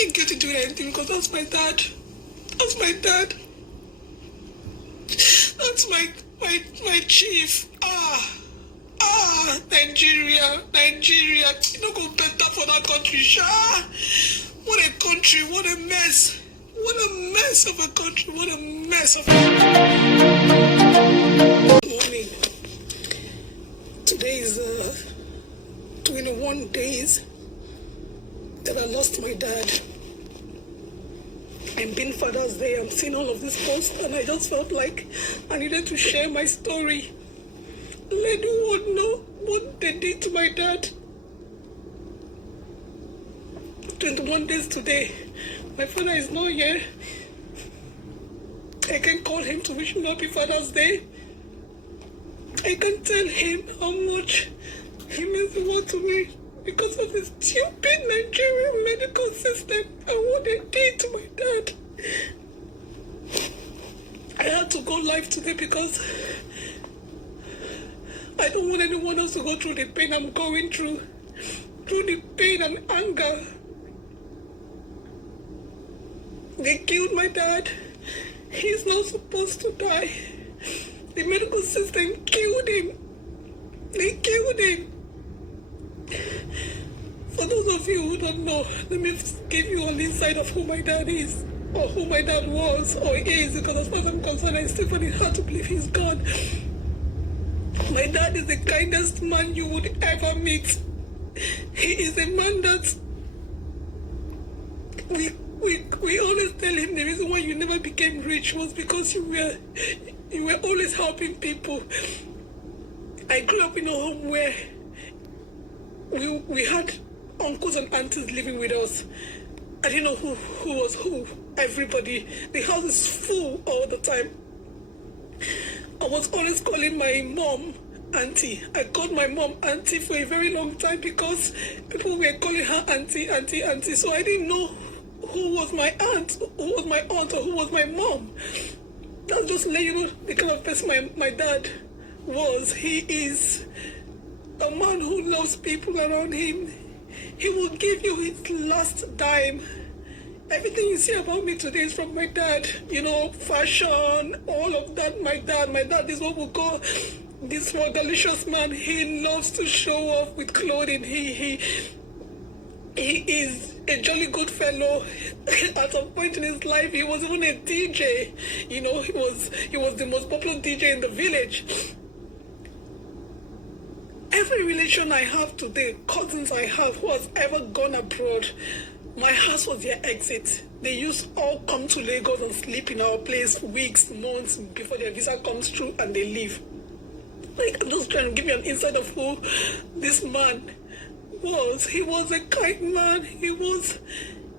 feel guilty doing anything because that's my dad. That's my dad. That's my chief. Nigeria. You know, go better for that country, Sha. What a country, what a mess. What a mess of a country, what a mess of a morning. Today is 21 days that I lost my dad. And being Father's Day, I'm seeing all of this posts and I just felt like I needed to share my story. Let the world know what they did to my dad. 21 days today. My father is not here. I can call him to wish him happy Father's Day. I can tell him how much he means the world to me because of the stupid Nigerian medical system and what they did to my dad. I had to go live today because I don't want anyone else to go through the pain I'm going through the pain and anger. They killed my dad. He's not supposed to die. The medical system killed him. They killed him. For those of you who don't know, let me give you an insight of who my dad is, or who my dad was, or is, because as far as I'm concerned, I still find it hard to believe he's gone. My dad is the kindest man you would ever meet. He is a man that we always tell him the reason why you never became rich was because you were always helping people. I grew up in a home where we had uncles and aunties living with us. I didn't know who was who. Everybody. The house is full all the time. I was always calling my mom auntie. I called my mom auntie for a very long time because people were calling her auntie. So I didn't know who was my aunt, who was my aunt, or who was my mom. That's just to let you know the kind of person my dad was. He is a man who loves people around him. He will give you his last dime. Everything you see about me today is from my dad. You know, fashion, all of that. My dad is what we call this delicious man. He loves to show off with clothing. He is a jolly good fellow. At some point in his life, he was even a DJ. You know, he was the most popular DJ in the village. Every relation I have today, cousins I have who has ever gone abroad, my house was their exit. They used all come to Lagos and sleep in our place weeks, months before their visa comes through and they leave. Like, I'm just trying to give you an insight of who this man was. He was a kind man. He was,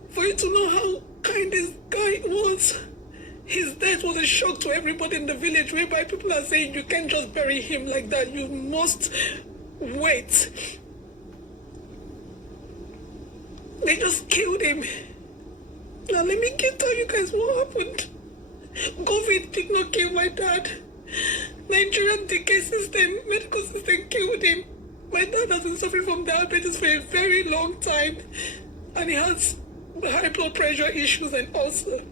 for you to know how kind this guy was, his death was a shock to everybody in the village, whereby people are saying you can't just bury him like that. You must wait. They just killed him. Now let me tell you guys what happened. COVID did not kill my dad. Nigerian decay system, medical system killed him. My dad has been suffering from diabetes for a very long time, and he has high blood pressure issues and ulcer.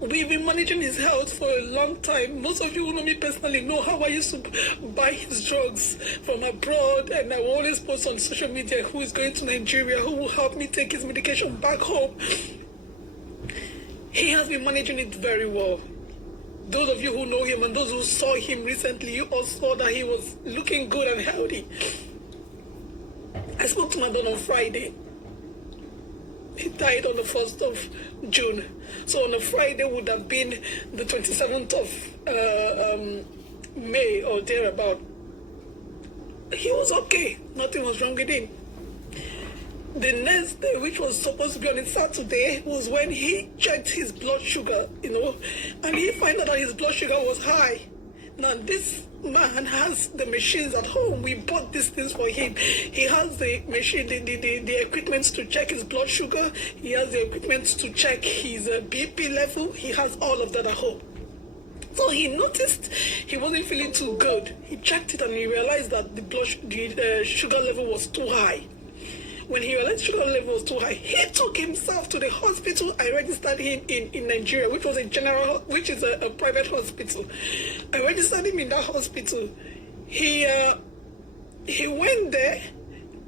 We've been managing his health for a long time. Most of you who know me personally know how I used to buy his drugs from abroad, and I will always post on social media who is going to Nigeria, who will help me take his medication back home. He has been managing it very well. Those of you who know him and those who saw him recently, you all saw that he was looking good and healthy. I spoke to my dad on Friday. He died on the 1st of June. So on a Friday would have been the 27th of May or thereabout. He was okay. Nothing was wrong with him. The next day, which was supposed to be on a Saturday, was when he checked his blood sugar, you know, and he found out that his blood sugar was high. Now, this man has the machines at home. We bought these things for him. He has the machine, the equipment to check his blood sugar. He has the equipment to check his BP level. He has all of that at home. So he noticed he wasn't feeling too good. He checked it and he realized that the sugar level was too high. when he realized sugar level was too high, he took himself to the hospital. I registered him in Nigeria, which was which is a private hospital. I registered him in that hospital. He went there,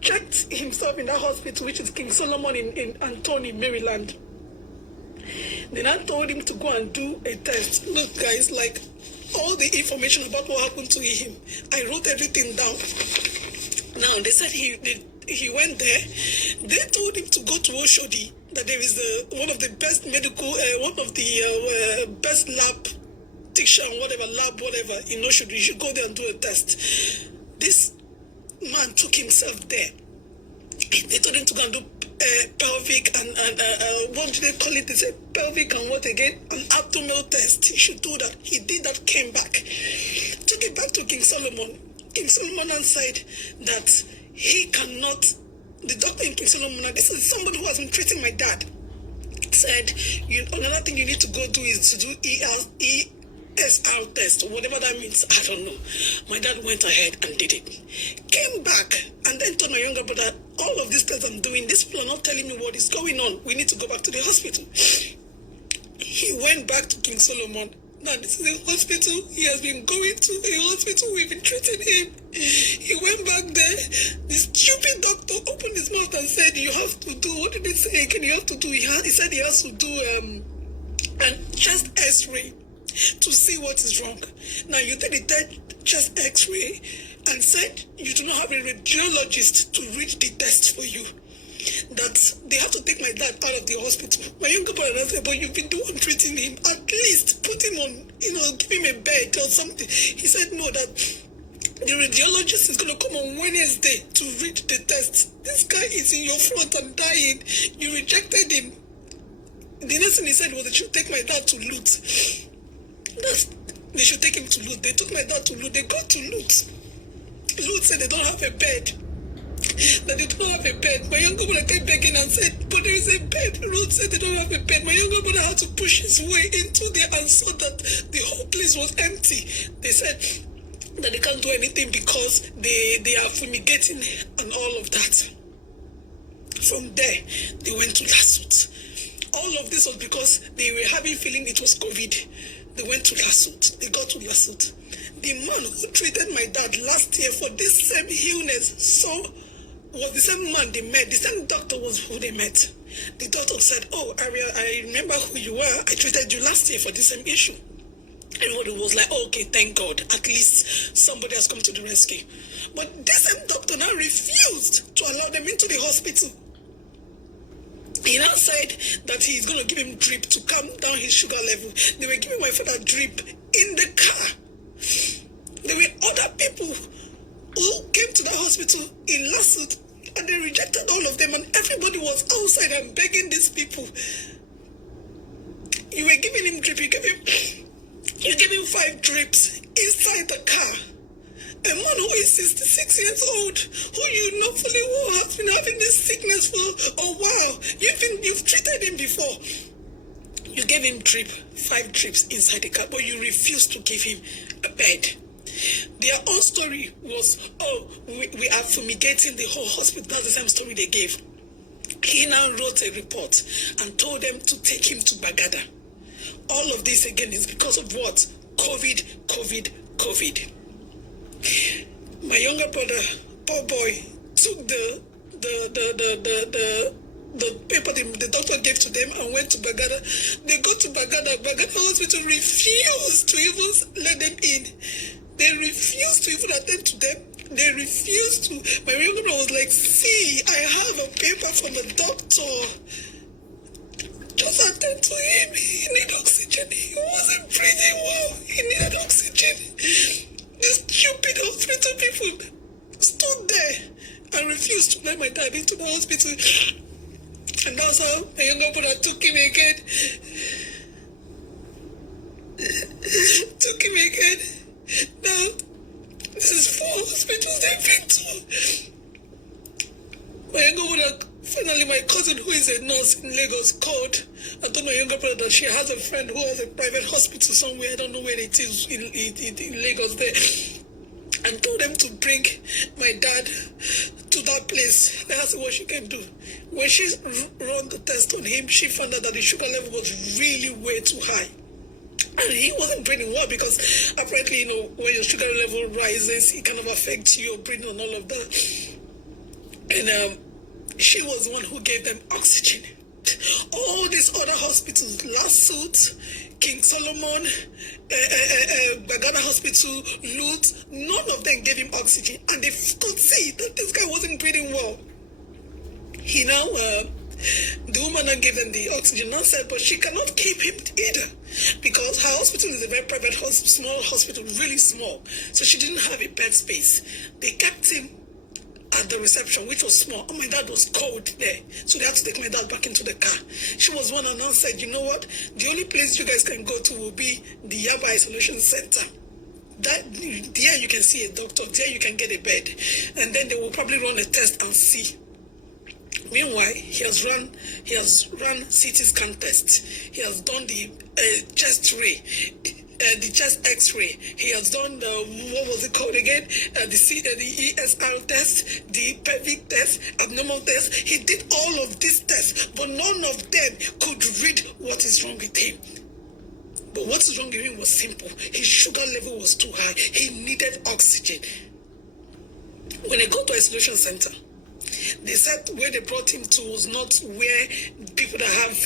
checked himself in that hospital, which is King Solomon in Anthony, Maryland. Then I told him to go and do a test. Look, guys, like all the information about what happened to him, I wrote everything down. Now, they said he went there. They told him to go to Oshodi, that there is one of the best best lab technician, whatever, in Oshodi. You should go there and do a test. This man took himself there. They told him to go and do pelvic and what do they call it? They said pelvic and what again? An abdominal test. He should do that. He did that, came back. Took it back to King Solomon. King Solomon said that he cannot, the doctor in King Solomon, this is somebody who has been treating my dad, said, another thing you need to go do is to do ESR test, or whatever that means, I don't know. My dad went ahead and did it. Came back and then told my younger brother, all of these tests I'm doing, these people are not telling me what is going on. We need to go back to the hospital. He went back to King Solomon. Now, this is a hospital he has been going to, a hospital we've been treating him. He went back there. The stupid doctor opened his mouth and said, you have to do, what did he say again? You have to do, he said he has to do a chest x-ray to see what is wrong. Now, you did the third chest x-ray and said you do not have a radiologist to read the test for you. That they have to take my dad out of the hospital. My younger brother said, but you've been doing treating him. At least put him on, give him a bed or something. He said, no, that the radiologist is going to come on Wednesday to read the test. This guy is in your front and dying. You rejected him. The next thing he said was they should take my dad to Lutz. They should take him to Lutz. They took my dad to Lutz. They got to Lutz. Lutz said they don't have a bed. That they don't have a bed. My younger brother kept begging and said, but there is a bed. Ruth said they don't have a bed. My younger brother had to push his way into there and saw that the whole place was empty. They said that they can't do anything because they are fumigating and all of that. From there, they went to Lasut. All of this was because they were having feeling it was COVID. They went to Lasut. They got to Lasut. The man who treated my dad last year for this same illness was the same man they met. The same doctor was who they met. The doctor said, oh, Ariel, I remember who you were. I treated you last year for the same issue. Everybody was like, oh, okay, thank God. At least somebody has come to the rescue. But this same doctor now refused to allow them into the hospital. He now said that he's going to give him drip to calm down his sugar level. They were giving my father drip in the car. There were other people who came to the hospital in Lasut and they rejected all of them, and everybody was outside and begging these people. You were giving him drip, you gave him 5 drips inside the car. A man who is 66 years old, who you know fully well has been having this sickness for a while. You've treated him before. You gave him 5 drips inside the car, but you refused to give him a bed. Their own story was, oh, we are fumigating the whole hospital. That's the same story they gave. He now wrote a report and told them to take him to Bagada. All of this again is because of what? COVID. My younger brother, poor boy, took the paper the doctor gave to them and went to Bagada. They got to Bagada. Bagada hospital refused to even let them in. They refused to even attend to them. They refused to. My younger brother was like, see, I have a paper from the doctor. Just attend to him. He needed oxygen. He wasn't breathing well. He needed oxygen. These stupid hospital people stood there and refused to let my dad into the hospital. And that's how my younger brother took him again. Now, this is 4 hospitals they've been to. My younger brother, finally my cousin who is a nurse in Lagos called. I told my younger brother that she has a friend who has a private hospital somewhere. I don't know where it is in Lagos there. and told them to bring my dad to that place. Let her see what she can do. When she run the test on him, she found out that the sugar level was really way too high. And he wasn't breathing well because apparently, when your sugar level rises, it kind of affects your breathing and all of that. And she was the one who gave them oxygen. All these other hospitals, Lasuth, King Solomon, Bagana Hospital, Lutz, none of them gave him oxygen. And they could see that this guy wasn't breathing well. He now, the woman now gave them the oxygen and said, but she cannot keep him either because her hospital is a very private, small hospital, really small. So she didn't have a bed space. They kept him at the reception, which was small, and my dad was cold there, so they had to take my dad back into the car. She was one and said, you know what, the only place you guys can go to will be the Yaba Isolation Center. There you can see a doctor, there you can get a bed, and then they will probably run a test and see. Meanwhile, he has run CT scan tests. He has done the chest ray, the chest X-ray. He has done what was it called again? The ESR test, the pelvic test, abnormal test. He did all of these tests, but none of them could read what is wrong with him. But what is wrong with him was simple. His sugar level was too high. He needed oxygen. When I go to isolation center, they said where they brought him to was not where people that have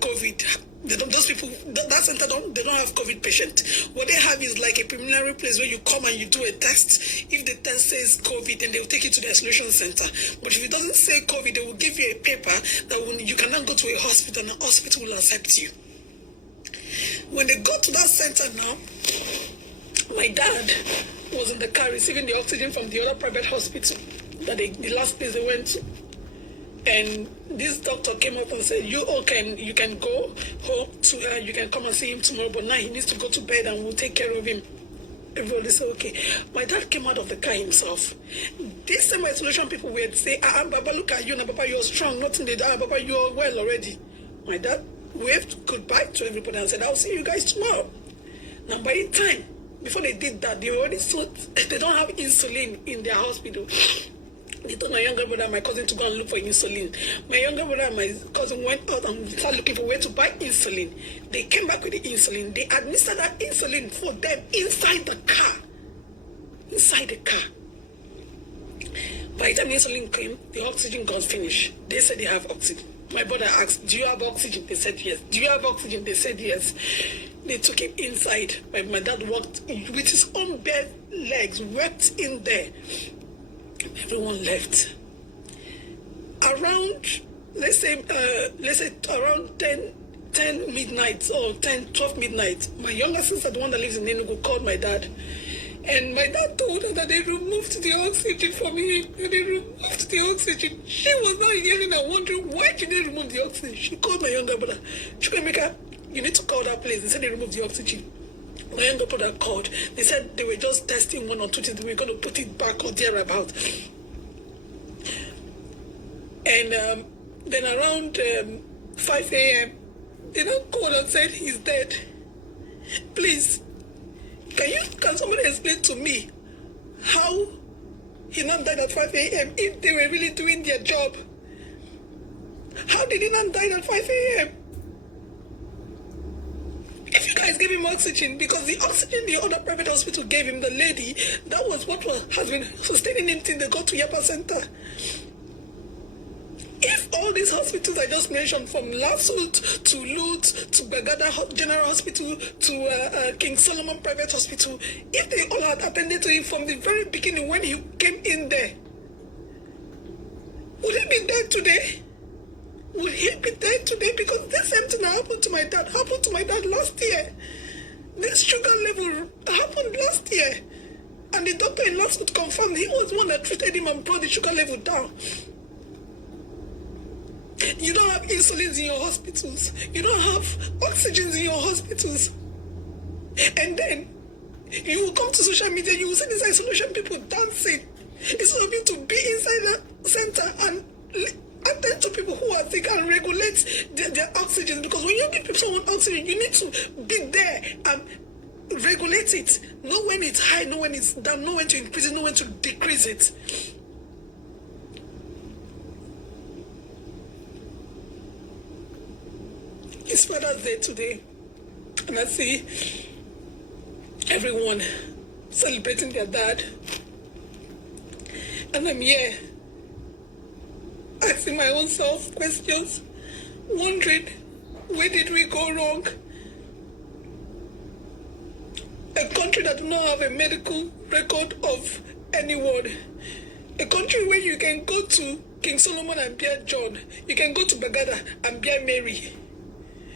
COVID. Those people, that center, they don't have COVID patient. What they have is like a preliminary place where you come and you do a test. If the test says COVID, then they will take you to the isolation center. But if it doesn't say COVID, they will give you a paper that you cannot go to a hospital, and the hospital will accept you. When they got to that center now, my dad was in the car receiving the oxygen from the other private hospital, that the last place they went to. And this doctor came up and said, you can go home to you can come and see him tomorrow, but now he needs to go to bed and we'll take care of him. Everybody said, okay. My dad came out of the car himself. These same isolation people would say, Baba, look at you, now, Baba, you're strong, nothing did, Baba, you're well already. My dad waved goodbye to everybody and said, I'll see you guys tomorrow. Now, by the time, before they did that, they already saw they don't have insulin in their hospital. They told my younger brother and my cousin to go and look for insulin. My younger brother and my cousin went out and started looking for where to buy insulin. They came back with the insulin. They administered that insulin for them inside the car. Inside the car. By the time the insulin came, the oxygen got finished. They said they have oxygen. My brother asked, do you have oxygen? They said yes. Do you have oxygen? They said yes. They took him inside. My dad walked with his own bare legs, walked in there. Everyone left. Around, let's say around 10 midnight or 12 midnight, my younger sister, the one that lives in Enugu, called my dad. And my dad told her that they removed the oxygen from him. They removed the oxygen. She was now yelling and wondering, why did they remove the oxygen? She called my younger brother. Chukwemeka, you need to call that place. They said they removed the oxygen. My younger brother called. They said they were just testing one or two things. They were going to put it back or thereabout. And then around 5 a.m., they now called and said he's dead. Please, can somebody explain to me how he not died at 5 a.m. if they were really doing their job? How did he not die at 5 a.m.? If you guys gave him oxygen, because the oxygen the other private hospital gave him, the lady, that was what has been sustaining him till they got to Yapa Center. If all these hospitals I just mentioned, from Lasuth to Lutz to Bagada General Hospital to King Solomon Private Hospital, if they all had attended to him from the very beginning when he came in there, would he be dead today? Would he be dead today? Because this same thing happened to my dad last year. This sugar level happened last year. And the doctor in Lasuth confirmed he was the one that treated him and brought the sugar level down. You don't have insulins in your hospitals. You don't have oxygens in your hospitals. And then you will come to social media, you will see these isolation people dancing. Instead of you to be inside the center and attend to people who are sick and regulate their oxygen. Because when you give someone oxygen, you need to be there and regulate it. Know when it's high, know when it's down, know when to increase it, know when to decrease it. It's Father's Day today, and I see everyone celebrating their dad, and I'm here asking my own self questions, wondering, where did we go wrong? A country that does not have a medical record of anyone. A country where you can go to King Solomon and bear John. You can go to Bagada and bear Mary.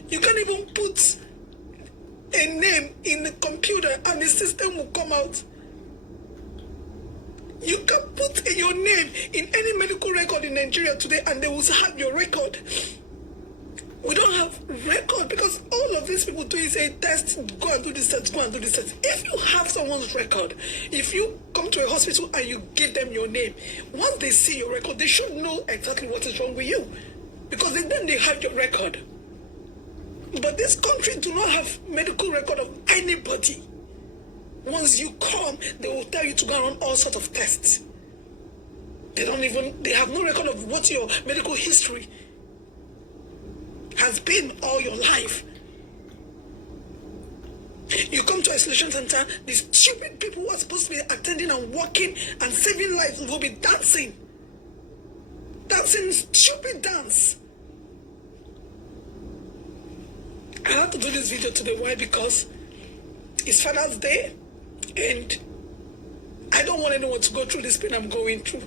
You can't even put a name in the computer and the system will come out. You can put your name in any medical record in Nigeria today and they will have your record. We don't have record because all of these people do is say test, go and do this test, go and do this test. If you have someone's record, if you come to a hospital and you give them your name, once they see your record, they should know exactly what is wrong with you because then they have your record. But this country do not have medical record of anybody. Once you come, they will tell you to go and run all sorts of tests. They have no record of what your medical history has been all your life. You come to isolation center, these stupid people who are supposed to be attending and working and saving lives will be dancing stupid dance. I had to do this video today. Why? Because it's Father's Day and I don't want anyone to go through this pain I'm going through.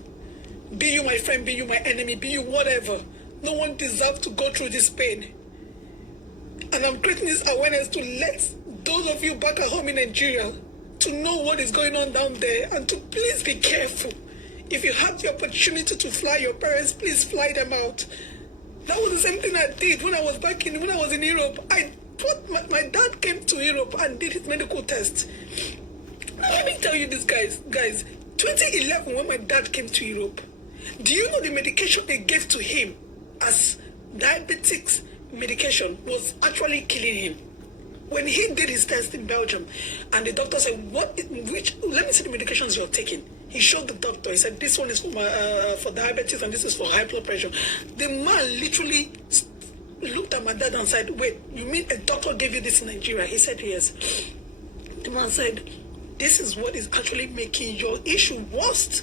Be you my friend, be you my enemy, be you whatever. No one deserves to go through this pain. And I'm creating this awareness to let those of you back at home in Nigeria to know what is going on down there and to please be careful. If you have the opportunity to fly your parents, please fly them out. That was the same thing I did when I was in Europe. My dad came to Europe and did his medical test. Now let me tell you this, guys. 2011 when my dad came to Europe, do you know the medication they gave to him as diabetics medication was actually killing him? When he did his test in Belgium and the doctor said, let me see the medications you're taking. He showed the doctor, he said, this one is for diabetes and this is for high blood pressure. The man literally looked at my dad and said, wait, you mean a doctor gave you this in Nigeria? He said, yes. The man said, this is what is actually making your issue worse.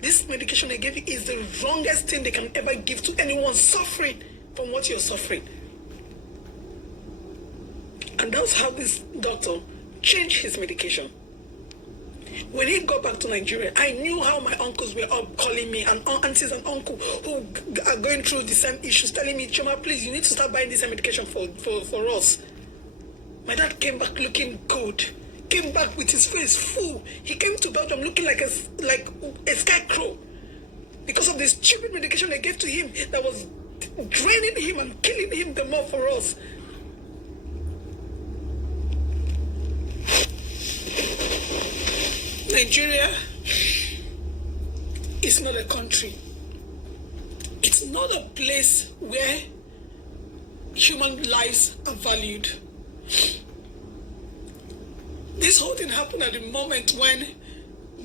This medication they gave you is the wrongest thing they can ever give to anyone suffering from what you're suffering. And that's how this doctor changed his medication. When he got back to Nigeria, I knew how my uncles were all calling me, and aunties and uncles who are going through the same issues, telling me, Choma, please, you need to start buying this medication for us. My dad came back looking good. Came back with his face full. He came to Belgium looking like a scarecrow because of the stupid medication they gave to him that was draining him and killing him the more for us. Nigeria is not a country. It's not a place where human lives are valued. This whole thing happened at the moment when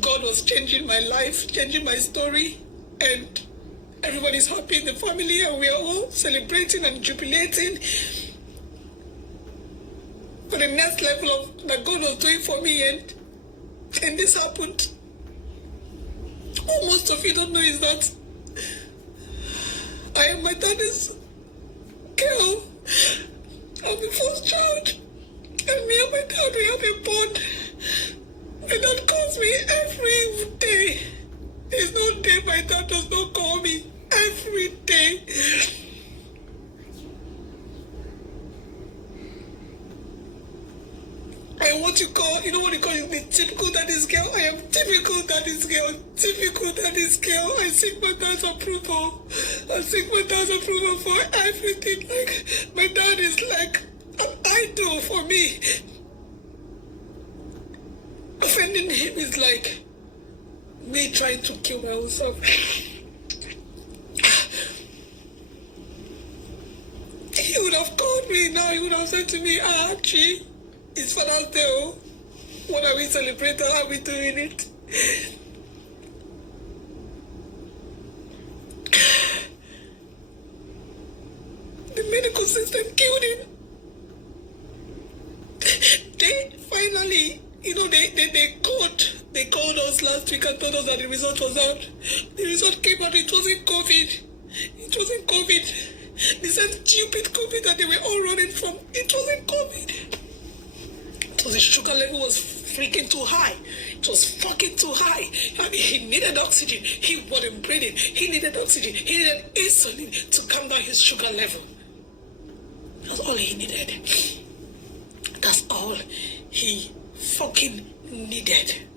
God was changing my life, changing my story, and everybody's happy in the family and we are all celebrating and jubilating for the next level of that God was doing for me, and this happened. What most of you don't know is that I am my daddy's girl. I'm the first child. And me and my dad, we have a bond. My dad calls me every day. There's no day my dad does not call me. Every day. I am what you know what you call it, the typical daddy's girl. I am typical daddy's girl. Typical daddy's girl. I seek my dad's approval. I seek my dad's approval for everything. Like, my dad is like an idol for me. Offending him is like me trying to kill my own self. He would have called me now. He would have said to me, Archie, it's Father's Day. What are we celebrating? How are we doing it? The medical system killed him. They finally, they called us last week and told us that the result was out. The result came out, it wasn't COVID. It wasn't COVID. The same stupid COVID that they were all running from. It wasn't COVID. It was his sugar level was freaking too high. It was fucking too high. I mean, he needed oxygen. He wasn't breathing. He needed oxygen. He needed insulin to calm down his sugar level. That's all he needed. That's all he fucking needed.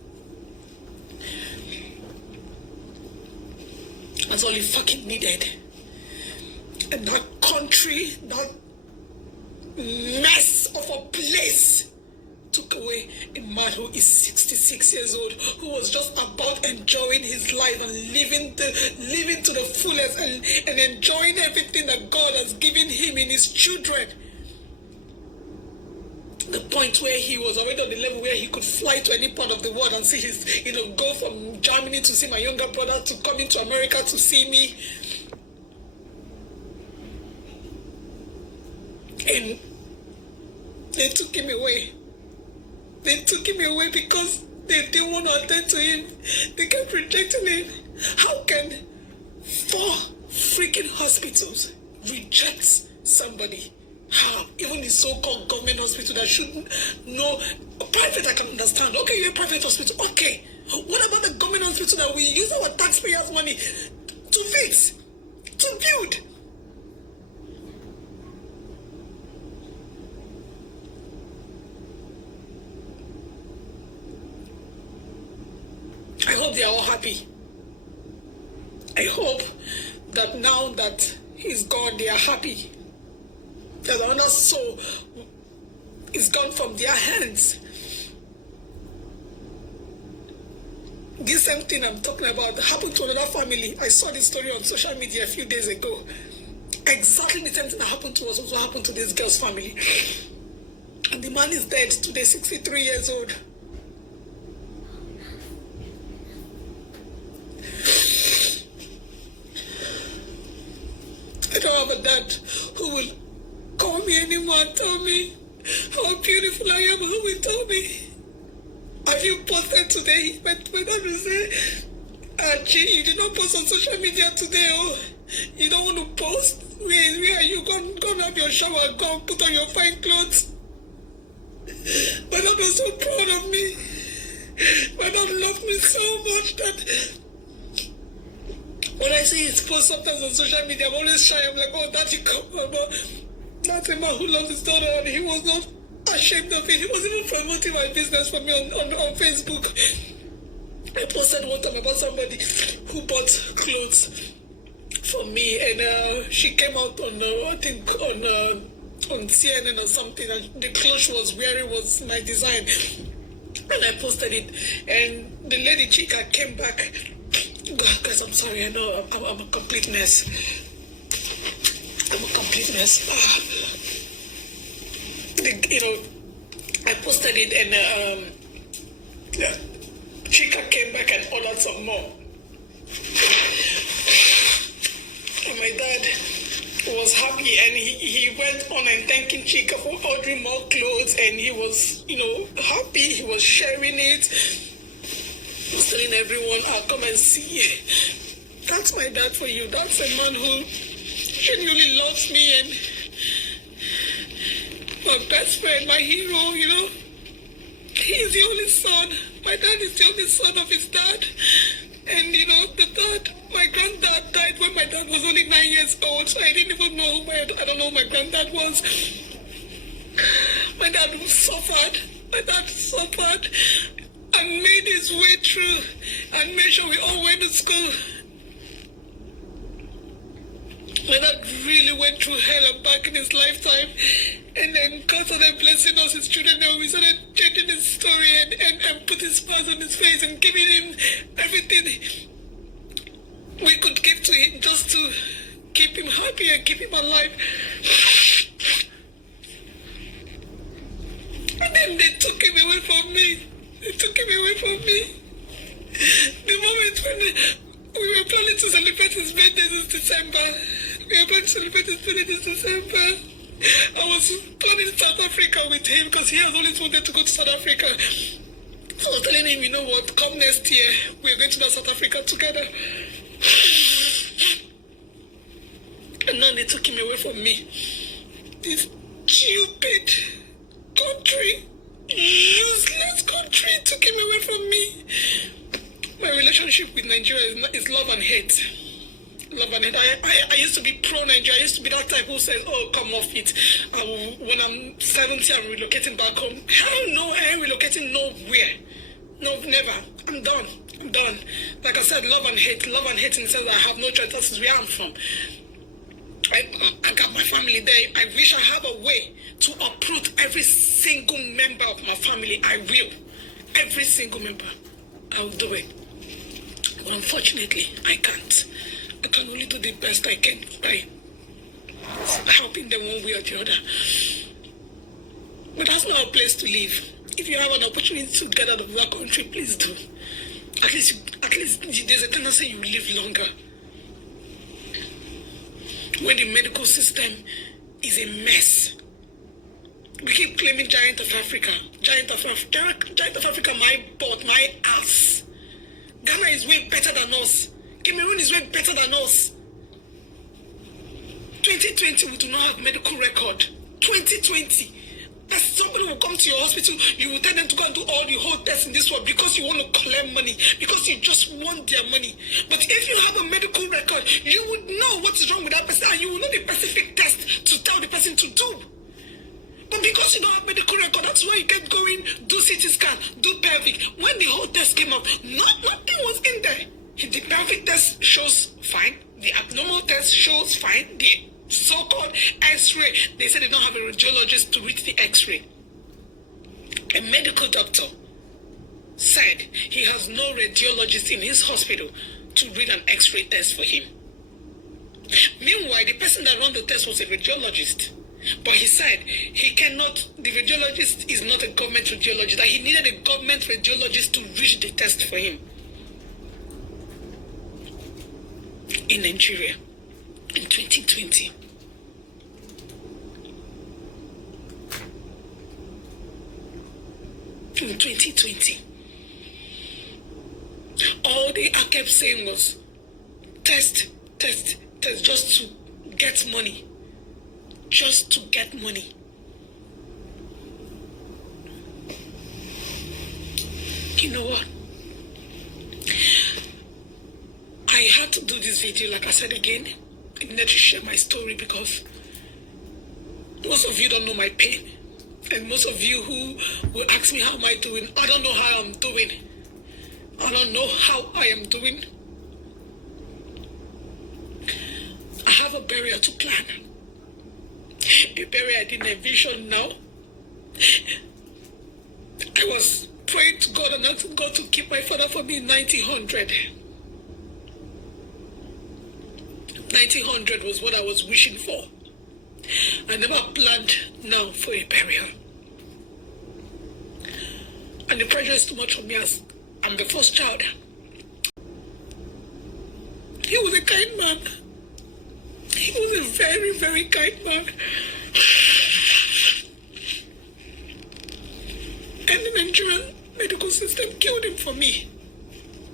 That's all he fucking needed. And that country, that mess of a place, took away a man who is 66 years old, who was just about enjoying his life and living to the fullest and enjoying everything that God has given him in his children. The point where he was already on the level where he could fly to any part of the world and see his, go from Germany to see my younger brother, to come into America to see me. And they took him away. They took him away because they didn't want to attend to him. They kept rejecting him. How can 4 freaking hospitals reject somebody? How? Even the so-called government hospital that shouldn't know. Private, I can understand. Okay, you're a private hospital. Okay. What about the government hospital that we use our taxpayers' money to fix, to build? I hope they are all happy. I hope that now that he's gone, they are happy. That another soul is gone from their hands. This same thing I'm talking about happened to another family. I saw this story on social media a few days ago. Exactly the same thing that happened to us also happened to this girl's family. And the man is dead today, 63 years old. I don't have a dad who will call me anymore and tell me how beautiful I am. Who will tell me? Have you posted today? My dad will say, Gee, you did not post on social media today. Oh, you don't want to post? Where are you? Go and have your shower. Go and put on your fine clothes. My dad was so proud of me. My dad loved me so much that when I see his post sometimes on social media, I'm always shy. I'm like, oh, Daddy, come on. But that's a man who loves his daughter, and he was not ashamed of it. He was even promoting my business for me on Facebook. I posted one time about somebody who bought clothes for me, and she came out on, I think, on CNN or something, and the clothes she was wearing was my design. And I posted it, and the lady Chica came back. Guys, I'm sorry, I know I'm a complete mess. I'm a complete mess. I posted it, and Chica came back and ordered some more. And my dad was happy, and he went on and thanking Chica for ordering more clothes, and he was, happy. He was sharing it. Telling everyone, I'll come and see. That's my dad for you. That's a man who genuinely loves me and my best friend, my hero, He is the only son. My dad is the only son of his dad. And, my granddad died when my dad was only 9 years old. So I didn't even know I don't know who my granddad was. My dad suffered. And made his way through and made sure we all went to school. My dad really went through hell and back in his lifetime. And then God started blessing us, his children, and we started changing his story and putting smiles on his face and giving him everything we could give to him just to keep him happy and keep him alive. And then they took him away from me. They took him away from me. The moment when we were planning to celebrate his birthday this December, I was planning South Africa with him because he has always wanted to go to South Africa. So I was telling him, you know what, come next year, we're going to South Africa together. And now they took him away from me. This stupid country, useless country, took him away from me. My relationship with Nigeria is love and hate. Love and hate. I used to be pro-Nigeria. I used to be that type who says, oh, come off it. When I'm 70, I'm relocating back home. Hell no, I ain't relocating nowhere. No, never. I'm done. Like I said, love and hate. Love and hate in the sense that I have no choice. That's where I'm from. I got my family there. I wish I have a way to uproot every single member of my family. I will. Every single member. I'll do it. But unfortunately, I can't. I can only do the best I can by helping them one way or the other. But that's not a place to live. If you have an opportunity to get out of that country, please do. At least there's a tendency you live longer. When the medical system is a mess. We keep claiming giant of Africa, my butt, my ass. Ghana is way better than us. Cameroon is way better than us. 2020, we do not have medical record. 2020. As somebody will come to your hospital, you will tell them to go and do all the whole tests in this world because you want to collect money, because you just want their money. But if you have a medical record, you would know what is wrong with that person and you will know the specific test to tell the person to do. But because you don't have medical record, that's why you kept going, do CT scan, do pelvic. When the whole test came out, nothing was in there. The pelvic test shows fine. The abnormal test shows fine. The so-called X-ray, they said they don't have a radiologist to read the X-ray. A medical doctor said he has no radiologist in his hospital to read an X-ray test for him. Meanwhile, the person that ran the test was a radiologist. But he said he cannot, the radiologist is not a government radiologist, that he needed a government radiologist to read the test for him. In Nigeria, in 2020. In 2020. All they kept saying was, test, just to get money. Just to get money. You know what? I had to do this video, like I said again. I needed to share my story because most of you don't know my pain. And most of you who will ask me how am I doing, I don't know how I'm doing. I don't know how I am doing. I have a burial to plan. A burial I didn't envision now. I was praying to God and asking God to keep my father for me in 1900. 1900 was what I was wishing for. I never planned now for a burial. And the pressure is too much for me as I'm the first child. He was a kind man. He was a very, very kind man. And the Nigerian medical system killed him for me.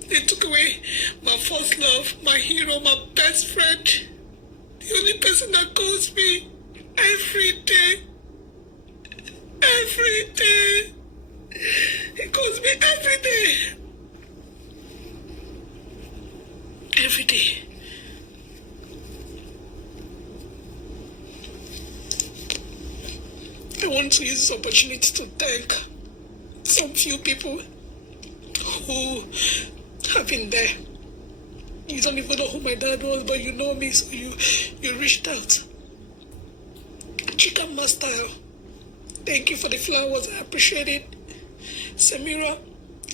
They took away my first love, my hero, my best friend. The only person that calls me every day. Every day. He calls me every day. Every day. I want to use this opportunity to thank some few people who have been there. You don't even know who my dad was, but you know me, so you reached out. Chicken Master, thank you for the flowers. I appreciate it. Samira,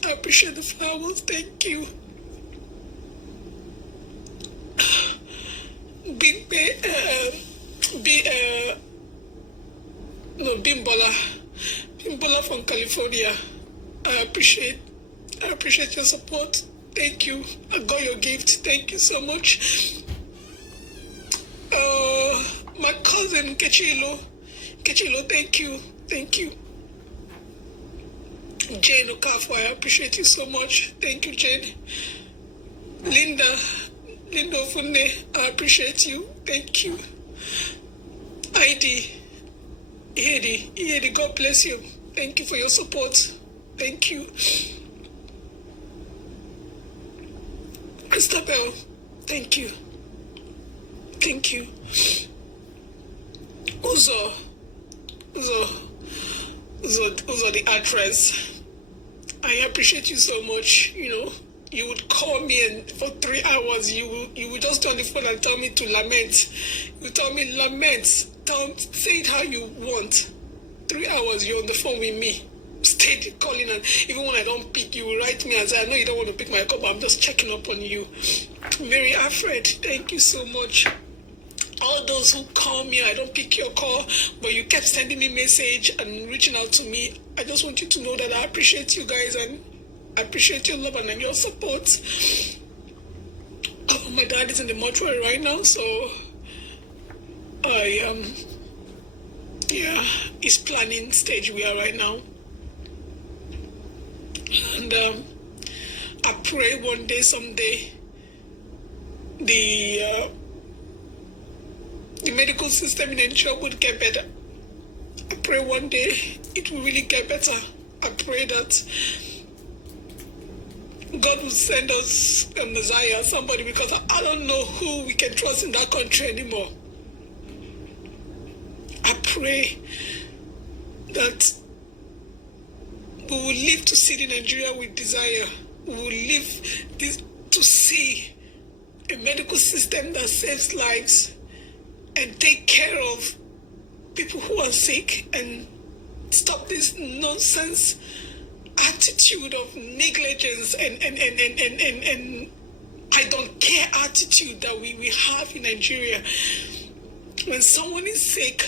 I appreciate the flowers. Thank you. Bimbola from California. I appreciate your support. Thank you. I got your gift. Thank you so much. My cousin Kechilo, thank you. Jane Okafor, I appreciate you so much. Thank you, Jane. Linda Funne, I appreciate you. Thank you. Ihedi, God bless you. Thank you for your support. Thank you. Christabel, thank you. Uzo, the actress. I appreciate you so much. You would call me and for 3 hours you would just turn the phone and tell me to lament. You tell me lament. Say it how you want. 3 hours you're on the phone with me. Steady calling, and even when I don't pick, you will write me and say, I know you don't want to pick my call, but I'm just checking up on you. Mary Alfred, thank you so much. All those who call me, I don't pick your call, but you kept sending me message and reaching out to me. I just want you to know that I appreciate you guys and I appreciate your love and your support. My dad is in the mortuary right now, so it's planning stage we are right now. And I pray one day, someday, the medical system in Nigeria would get better. I pray one day it will really get better. I pray that God will send us a Messiah, somebody, because I don't know who we can trust in that country anymore. I pray that we will live to see the Nigeria we desire. We will live to see a medical system that saves lives and take care of people who are sick and stop this nonsense attitude of negligence and I don't care attitude that we have in Nigeria. When someone is sick,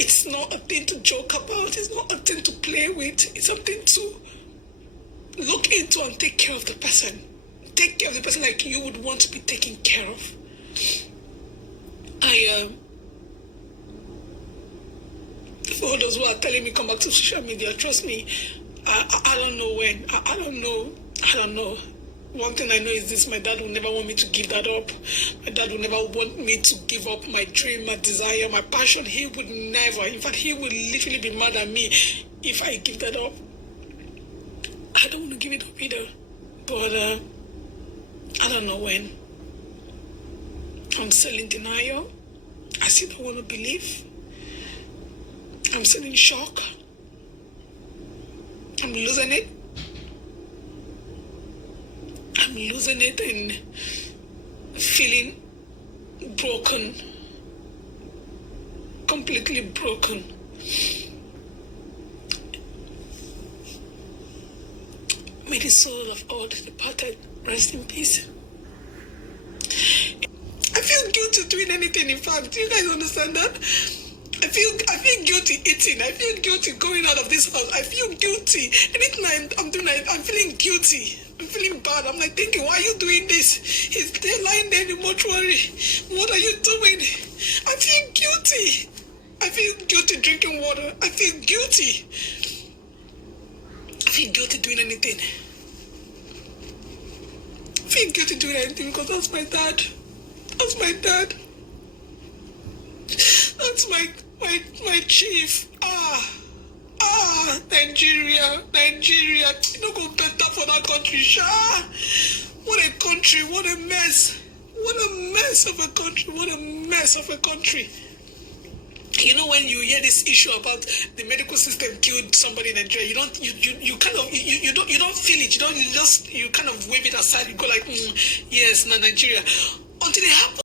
it's not a thing to joke about. It's not a thing to play with. It's something to look into and take care of the person. Take care of the person like you would want to be taken care of. For those who are telling me come back to social media, trust me, I don't know when. I don't know. One thing I know is this: my dad will never want me to give that up. My dad will never want me to give up my dream, my desire, my passion. He would never. In fact, he would literally be mad at me if I give that up. I don't want to give it up either. But I don't know when. I'm still in denial. I still don't want to believe. I'm still in shock. I'm losing it. I'm losing it and feeling broken. Completely broken. May the soul of all the departed rest in peace. I feel guilty doing anything, in fact. Do you guys understand that? I feel guilty eating. I feel guilty going out of this house. I feel guilty. Anything I'm doing, I'm feeling guilty. I'm feeling bad. I'm like thinking, why are you doing this? He's there lying there in the mortuary. What are you doing? I feel guilty. I feel guilty drinking water. I feel guilty. I feel guilty doing anything. I feel guilty doing anything because that's my dad. That's my dad. That's my chief. Nigeria. You don't go better for that country, Sha. What a country, what a mess. What a mess of a country, what a mess of a country. You know, when you hear this issue about the medical system killed somebody in Nigeria, you don't feel it. You kind of wave it aside. You go like, yes, Nigeria. Until it happens.